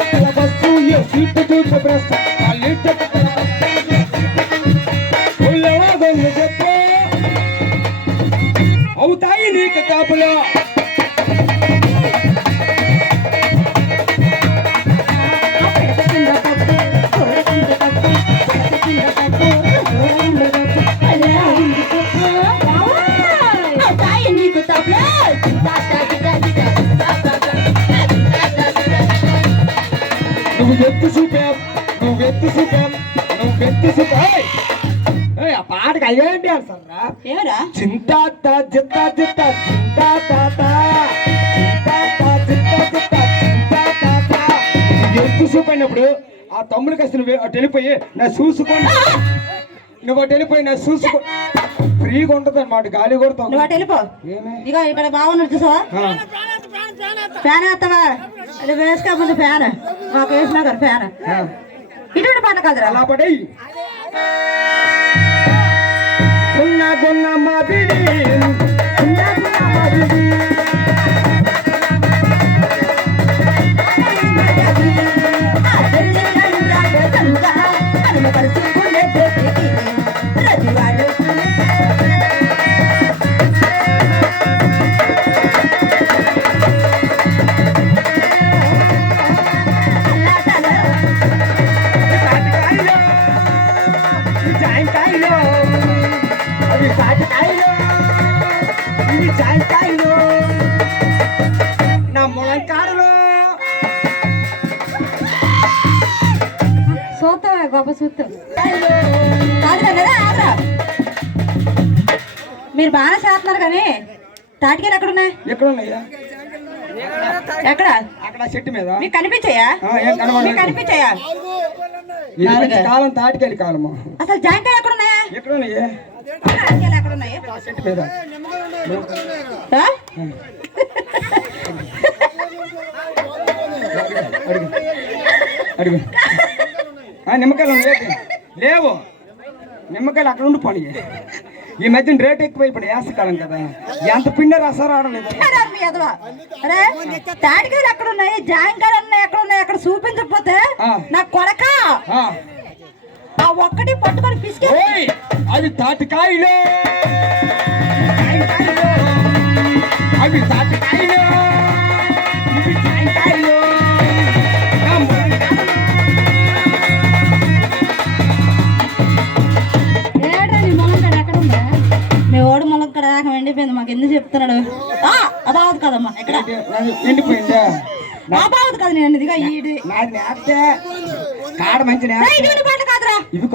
اے ہجس تو یہ سیٹ جو کا پشت اے ٹپ کر پتی سیٹ نہیں ہلا నీకు కాపులా నువ్వు ఎత్తు చూపాం నువ్వు ఎత్తు చూపాం నువ్వు ఎత్తు చూపాం ఏయ్, ఆ పాటకి అయ్యేంటి అసలు జిత్త జిత్త చింతాత చింతాత జిత్త జిత్త చింతాత ఎత్తు చూపైనప్పుడు ఆ తమ్ముడు కాస్త నువ్వు అటు వెళ్ళిపోయి నా చూసుకోండి నువ్వు అటు వెళ్ళిపోయి నా చూసుకో ఫ్రీగా ఉంటుంది అనమాట గాలి కొడతావు నువ్వు అటు వెళ్ళిపో. ఇగో ఇక్కడ బాగున్నాడు చూసావా? ఫ్యాన్ వేస్తావా అది వేసుకో ముందు ఫ్యాన్ మాకు వేసినా కదా ఫ్యాన్ ఆ, ఇటువంటి పాట కాదురా అలా పడేయి గున్న గున్న మా బిడి గున్న గున్న మా బిడి తాటికాయలు ఇవి జాయింకాయలు నా ములంకాడలు చూస్తావా గొప్ప మీరు బాగా చేస్తున్నారు కానీ తాటికాయలు ఎక్కడ ఉన్నాయి ఎక్కడ? ఉన్నాయా ఎక్కడ అక్కడ చెట్టు మీద. మీకు కనిపించాయా. మీకు కాలం తాటికాయలు కాలము. అసలు జాంకాయలు ఎక్కడ ఉన్నాయా ఎక్కడ ఉన్నాయా చెట్టు మీద? అడుగు నిమ్మకాయలు ఉన్నాయి. లేవు. నిమ్మకాయలు అక్కడ ఉండి పని ఈ మధ్యన రేట్ ఎక్కువ ఇప్పుడు వేసకాలం కదా. ఎంత పిండి రసాలు ఆడలేదు. తాటికాయలు ఎక్కడ ఉన్నాయి? జాంకాయలు ఉన్నాయి ఎక్కడ ఉన్నాయి? అక్కడ చూపించకపోతే. నా కొడక? ఆ, ఒక్కటి పట్టుకొని పిసికే అవి తాటికాయలు. అవి ఇవి మీ ఎండిపోయింది మాకు ఎందుకు చెప్తున్నాడు అదావదు కదమ్మా ఇక్కడ ఎండిపోయిందా కదా నేను ఇదిగా కాడ మంచి కాదురా ఇవి